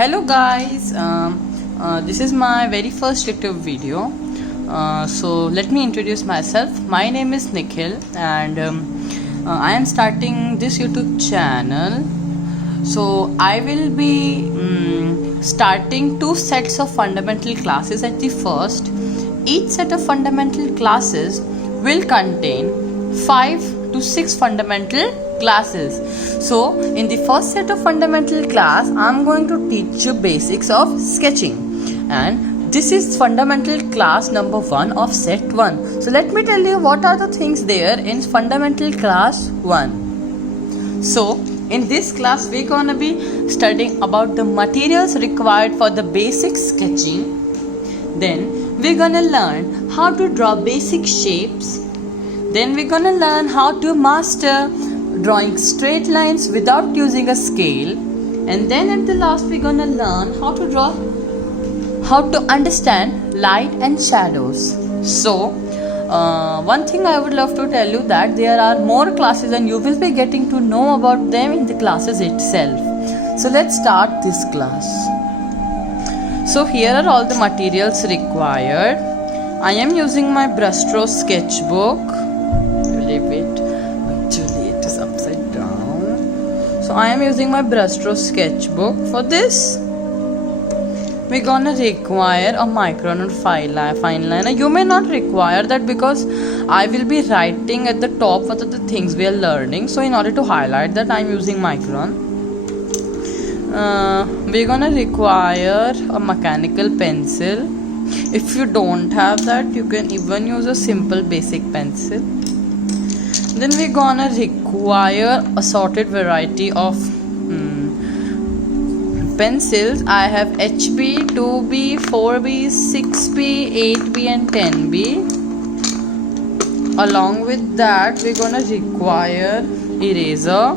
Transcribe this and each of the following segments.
Hello guys, this is my very first YouTube video. So let me introduce myself. My name is Nikhil and I am starting this YouTube channel. So I will be starting 2 sets of fundamental classes at the first. Each set of fundamental classes will contain 5 to 6 fundamental classes. So in the first set of fundamental class, I'm going to teach you basics of sketching, and this is fundamental class number 1 of set 1. So let me tell you what are the things there in fundamental class 1. So in this class we're gonna be studying about the materials required for the basic sketching. Then we're gonna learn how to draw basic shapes. Then we're gonna learn how to master drawing straight lines without using a scale. And then at the last we're gonna learn how to understand light and shadows. So one thing I would love to tell you that there are more classes and you will be getting to know about them in the classes itself. So let's start this class. So here are all the materials required. I am using my brushstroke sketchbook. Upside down. So I am using my brushstroke sketchbook. For this we're gonna require a micron or fine liner. You may not require that because I will be writing at the top what are the things we are learning. So in order to highlight that, I am using micron. We're gonna require a mechanical pencil. If you don't have that, you can even use a simple basic pencil. Then we're gonna require assorted variety of pencils. I have HB, 2B, 4B, 6B, 8B and 10B. Along with that, we're gonna require eraser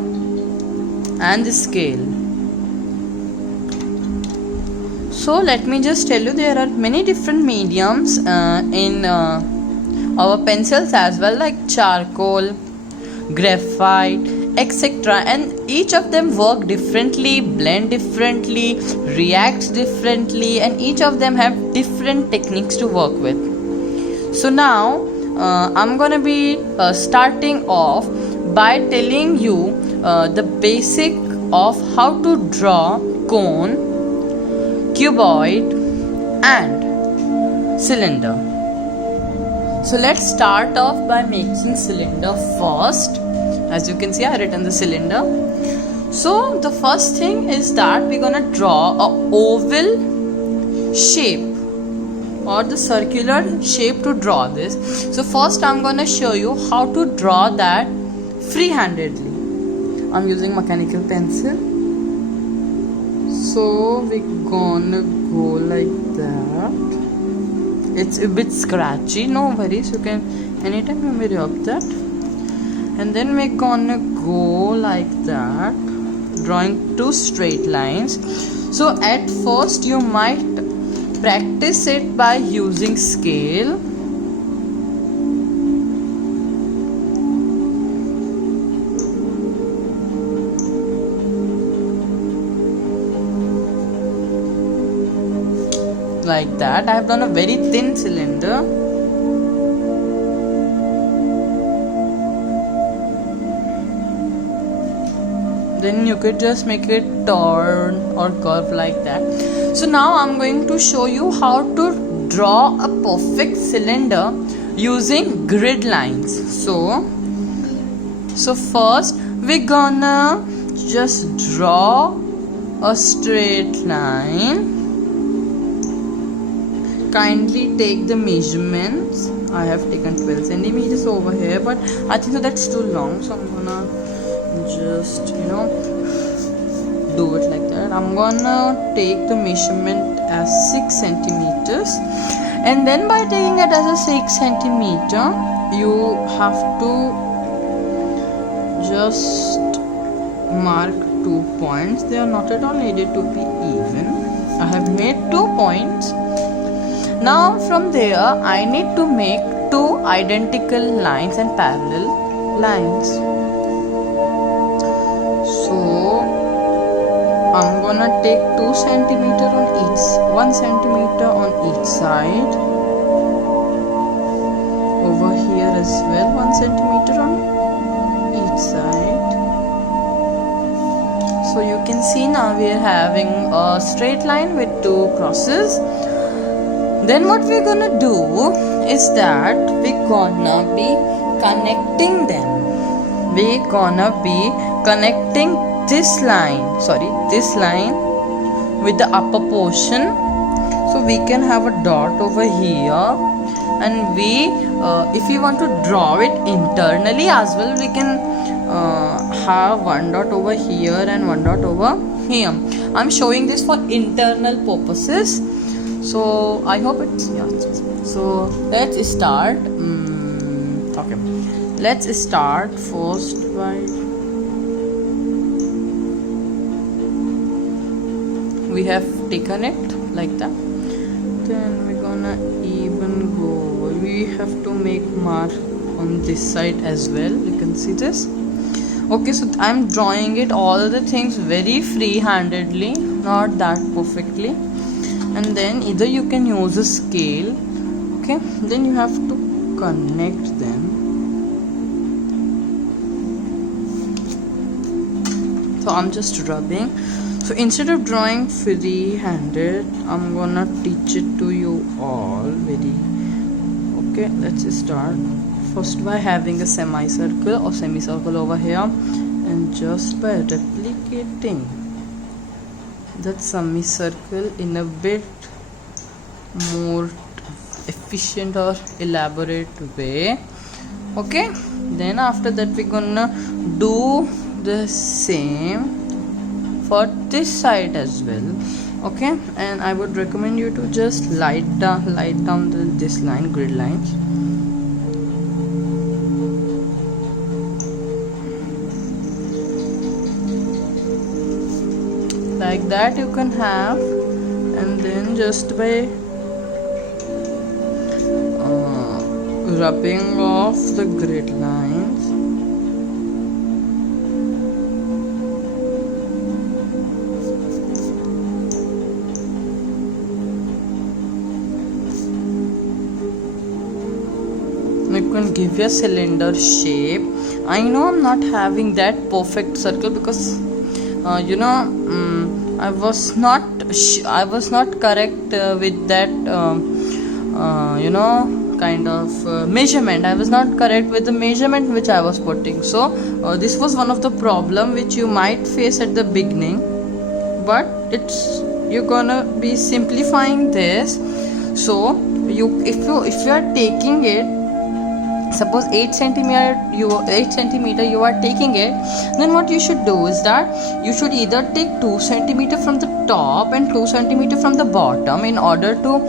and the scale. So let me just tell you, there are many different mediums in our pencils as well, like charcoal, graphite, etc. And each of them work differently, blend differently, reacts differently, and each of them have different techniques to work with. So now I'm gonna be starting off by telling you the basic of how to draw cone, cuboid and cylinder. So let's start off by making cylinder first. As you can see, I written the cylinder. So the first thing is that we're gonna draw a oval shape or the circular shape to draw this. So first I'm gonna show you how to draw that free-handedly. I'm using mechanical pencil. So we're gonna go like that. It's a bit scratchy, no worries, you can anytime you may rub that. And then we're gonna go like that, drawing 2 straight lines. So at first you might practice it by using scale. Like that. I have done a very thin cylinder. Then you could just make it turn or curve like that. So now I'm going to show you how to draw a perfect cylinder using grid lines. So first we're gonna just draw a straight line. Kindly take the measurements. I have taken 12 centimeters over here, but I think that's too long, so I'm gonna just do it like that. I'm gonna take the measurement as 6 centimeters, and then by taking it as a 6 centimeter, you have to just mark 2 points. They are not at all needed to be even. I have made 2 points. Now from there I need to make 2 identical lines and parallel lines. So I'm gonna take 2 centimeter on each, 1 centimeter on each side. Over here as well, 1 centimeter on each side. So you can see now we are having a straight line with 2 crosses. Then what we're gonna do is that we're gonna be connecting them. We're gonna be connecting this line with the upper portion, so we can have a dot over here, and if we want to draw it internally as well, we can have one dot over here and one dot over here. I'm showing this for internal purposes, so I hope it's so let's start. Okay, let's start first by we have taken it like that. Then we're gonna even go, we have to make mark on this side as well. You can see this. Okay, so I'm drawing it all the things very free-handedly, not that perfectly. And then either you can use a scale, okay, then you have to connect them. So I'm just rubbing. So instead of drawing free-handed, I'm gonna teach it to you all very. Okay, let's start first by having a semicircle or semicircle over here, and just by replicating that semicircle in a bit more efficient or elaborate way. Okay, then after that we're gonna do the same for this side as well. Okay, and I would recommend you to just light down this line, grid lines. Like that you can have, and then just by rubbing off the grid lines, you can give a cylinder shape. I know I'm not having that perfect circle because I was not correct with that kind of measurement. I was not correct with the measurement which I was putting. So this was one of the problem which you might face at the beginning, but you're gonna be simplifying this. So if you are taking it, suppose 8 centimeter you are taking it, then what you should do is that you should either take 2 centimeter from the top and 2 centimeter from the bottom in order to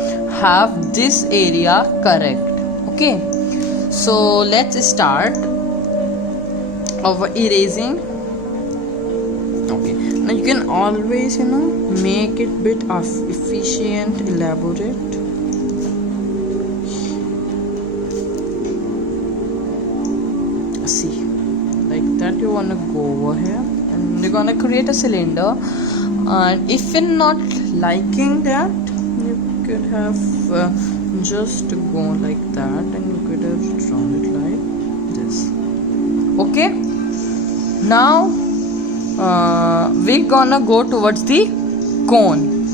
have this area correct. Okay, so let's start over erasing. Okay, now you can always make it bit efficient, elaborate. See, like that you want to go over here, and you're gonna create a cylinder. And if you're not liking that, you could have just go like that, and you could have drawn it like this. Okay, now we're gonna go towards the cone.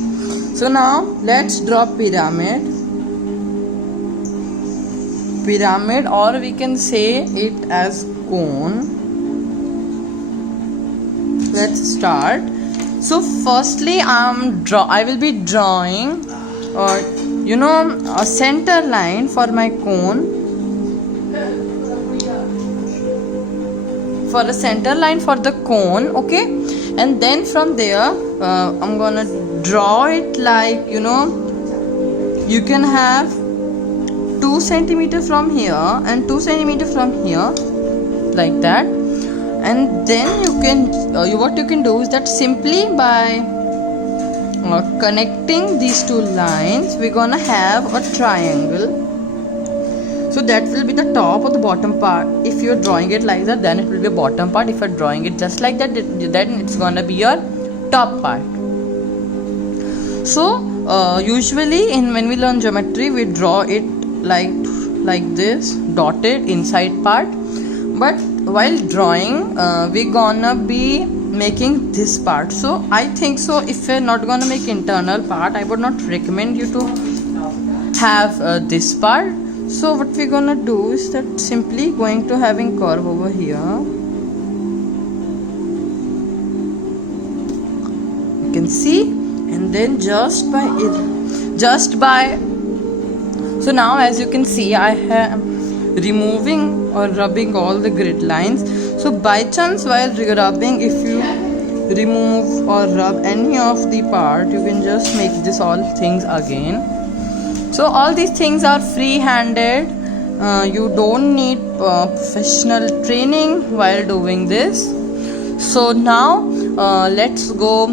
So now let's draw pyramid, or we can say it as cone. Let's start. So firstly I will be drawing a center line for my cone. For a center line for the cone, okay, and then from there I'm gonna draw it like you can have 2 centimeter from here and 2 centimeter from here, like that. And then you can what you can do is that simply by connecting these two lines, we're gonna have a triangle. So that will be the top or the bottom part. If you're drawing it like that, then it will be a bottom part. If you're drawing it just like that, then it's gonna be your top part. So usually when we learn geometry, we draw it like this, dotted inside part. But while drawing, we're gonna be making this part. So I think so if you're not gonna make internal part, I would not recommend you to have this part. So what we're gonna do is that simply going to having curve over here. You can see, and then just by so now as you can see, I am removing or rubbing all the grid lines. So by chance while rubbing, if you remove or rub any of the part, you can just make this all things again. So all these things are free-handed. You don't need professional training while doing this. So now let's go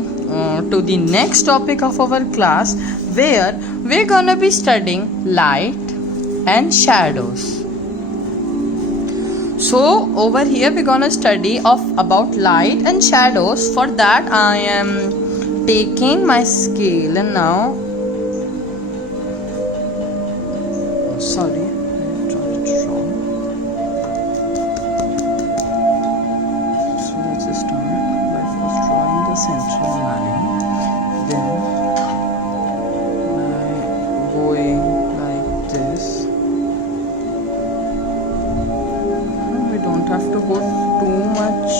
to the next topic of our class, where we're gonna be studying light and shadows. So over here we're gonna study about light and shadows. For that I am taking my scale, and now sorry, I tried it wrong. So let's start by first drawing the central line, then by going like this. We don't have to go too much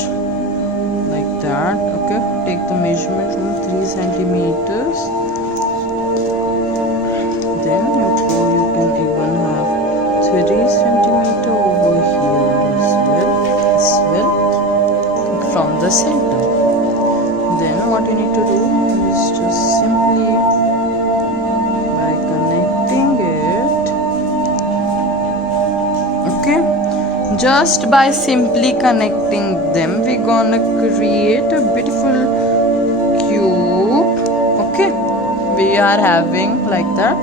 like that. Okay, take the measurement from 3 centimeters. Then you can even have 3 centimeter over here as well from the center. Then what you need to do is just simply by connecting it. Okay, just by simply connecting them, we're gonna create a beautiful cube. Okay, we are having like that.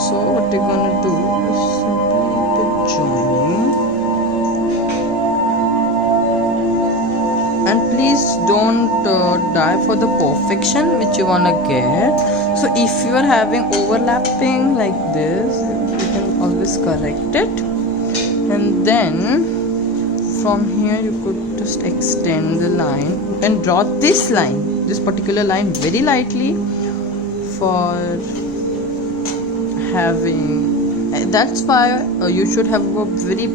So what we're gonna do is simply the joining, and please don't die for the perfection which you wanna get. So if you are having overlapping like this, you can always correct it, and then from here you could just extend the line and draw this line, this particular line, very lightly for having. That's why you should have a very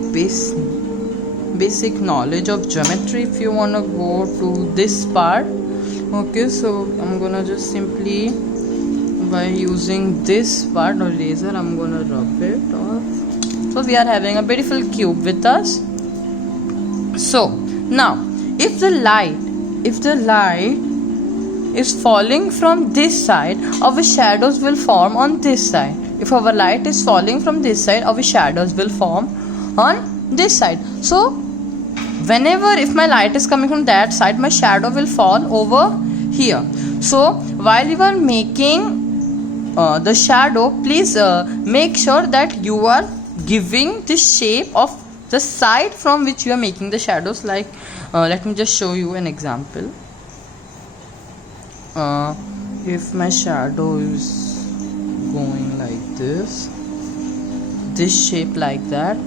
basic knowledge of geometry if you want to go to this part. Okay, so I'm gonna just simply by using this part or razor, I'm gonna rub it off. So we are having a beautiful cube with us. So now if the light is falling from this side, our shadows will form on this side. If our light is falling from this side, our shadows will form on this side. So whenever if my light is coming from that side, my shadow will fall over here. So while you are making the shadow, please make sure that you are giving the shape of the side from which you are making the shadows. Like let me just show you an example. If my shadow is going like this shape like that,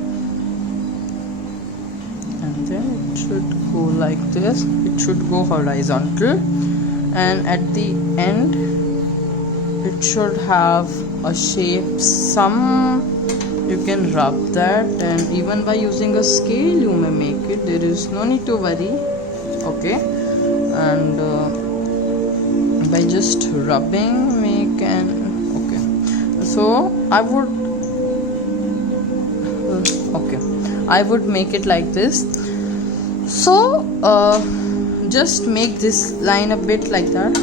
and then it should go like this. It should go horizontal, and at the end it should have a shape. You can rub that, and even by using a scale you may make it. There is no need to worry. Okay, and by just rubbing we can. So I would make it like this. So just make this line a bit like that,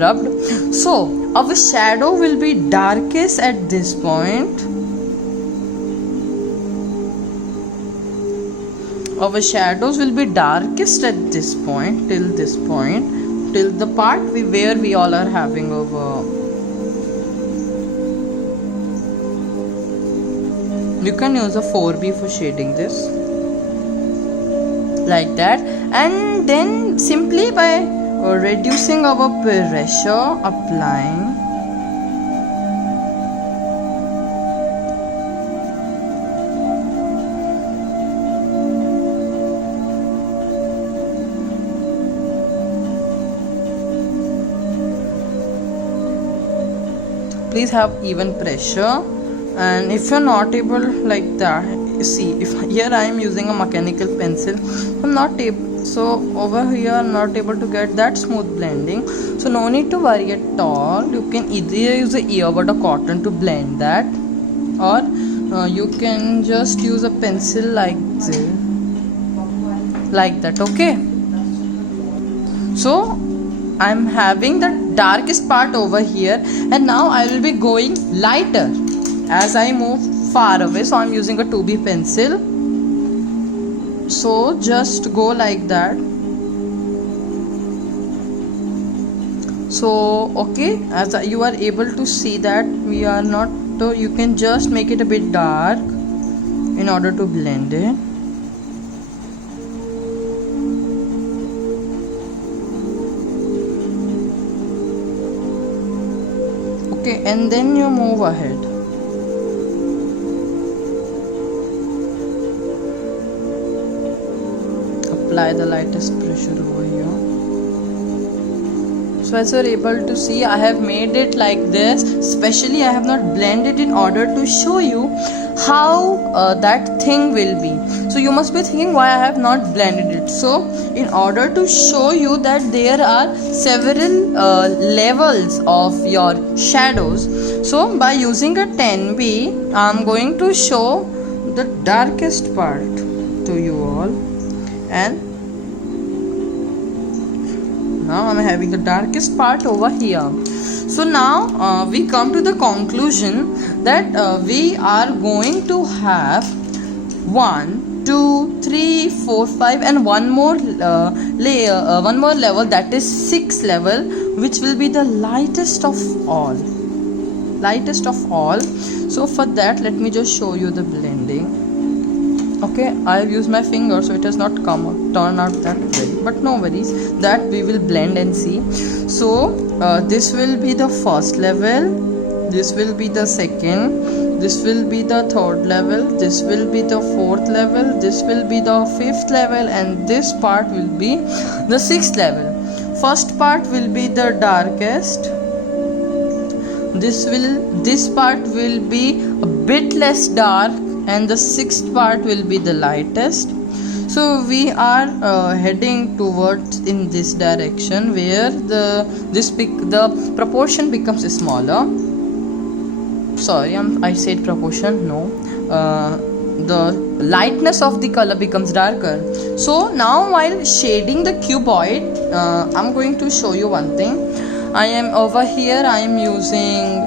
rubbed. So our shadow will be darkest at this point. Our shadows will be darkest at this point, till the part where we all are having our. You can use a 4B for shading this, like that, and then simply by reducing our pressure, applying. Please have even pressure, and if you're not able like that, see, if here I am using a mechanical pencil, I'm not able, so over here I'm not able to get that smooth blending, so no need to worry at all. You can either use a earbud or cotton to blend that, or you can just use a pencil like this, like that. Okay, so I'm having the darkest part over here, and now I will be going lighter as I move far away. So I'm using a 2B pencil, so just go like that. So okay, as you are able to see that we are not, you can just make it a bit dark in order to blend it. Okay, and then you move ahead. Apply the lightest pressure over here. So as you are able to see, I have made it like this. Especially I have not blended in order to show you how that thing will be. So you must be thinking why I have not blended it. So in order to show you that there are several levels of your shadows, so by using a 10B, I am going to show the darkest part to you all. And now I'm having the darkest part over here. So now we come to the conclusion that we are going to have 1, 2, 3, 4, 5 and one more layer, one more level, that is 6 level, which will be the lightest of all. Lightest of all. So for that, let me just show you the blending. Okay, I have used my finger, so it has not turned out that way, but no worries, that we will blend and see. So this will be the first level, this will be the second, this will be the third level, this will be the fourth level, this will be the fifth level, and this part will be the sixth level. First part will be the darkest, this part will be a bit less dark, and the sixth part will be the lightest. So we are heading towards in this direction, where the proportion becomes smaller. Sorry, I said proportion, no, the lightness of the color becomes darker. So now while shading the cuboid, I'm going to show you one thing. I am over here, I am using,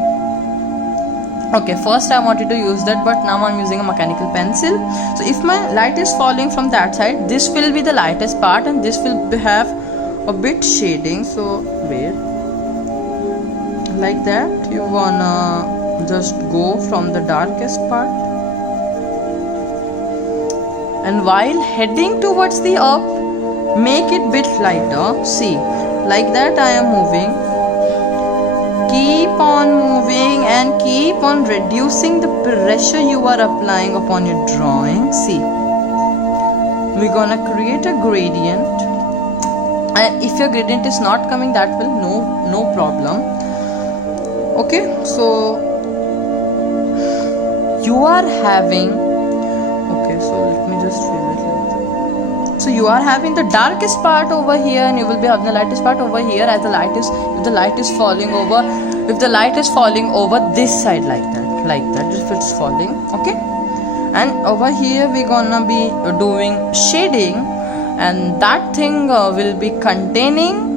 okay, first I wanted to use that, but now I'm using a mechanical pencil. So if my light is falling from that side, this will be the lightest part and this will have a bit shading. So wait, like that, you wanna just go from the darkest part, and while heading towards the up, make it bit lighter. See, like that I am moving. Keep on moving and keep on reducing the pressure you are applying upon your drawing. See, we're gonna create a gradient, and if your gradient is not coming, that will no problem. Okay, so you are having, okay, so let me just fill it like that. So you are having the darkest part over here, and you will be having the lightest part over here, as the light is, if the light is falling over, if the light is falling over this side, like that, if it's falling, okay. And over here we're gonna be doing shading, and that thing will be containing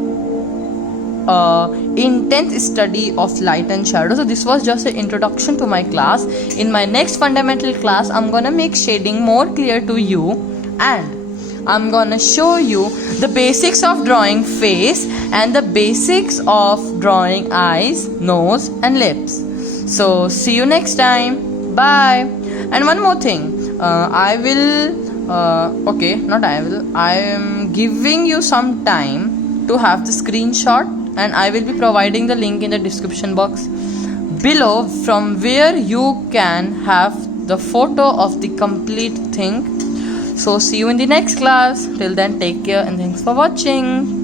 intense study of light and shadow. So this was just an introduction to my class. In my next fundamental class, I'm gonna make shading more clear to you, and I'm gonna show you the basics of drawing face and the basics of drawing eyes, nose and lips. So see you next time. Bye. And one more thing, I am giving you some time to have the screenshot, and I will be providing the link in the description box below, from where you can have the photo of the complete thing. So see you in the next class. Till then, take care and thanks for watching.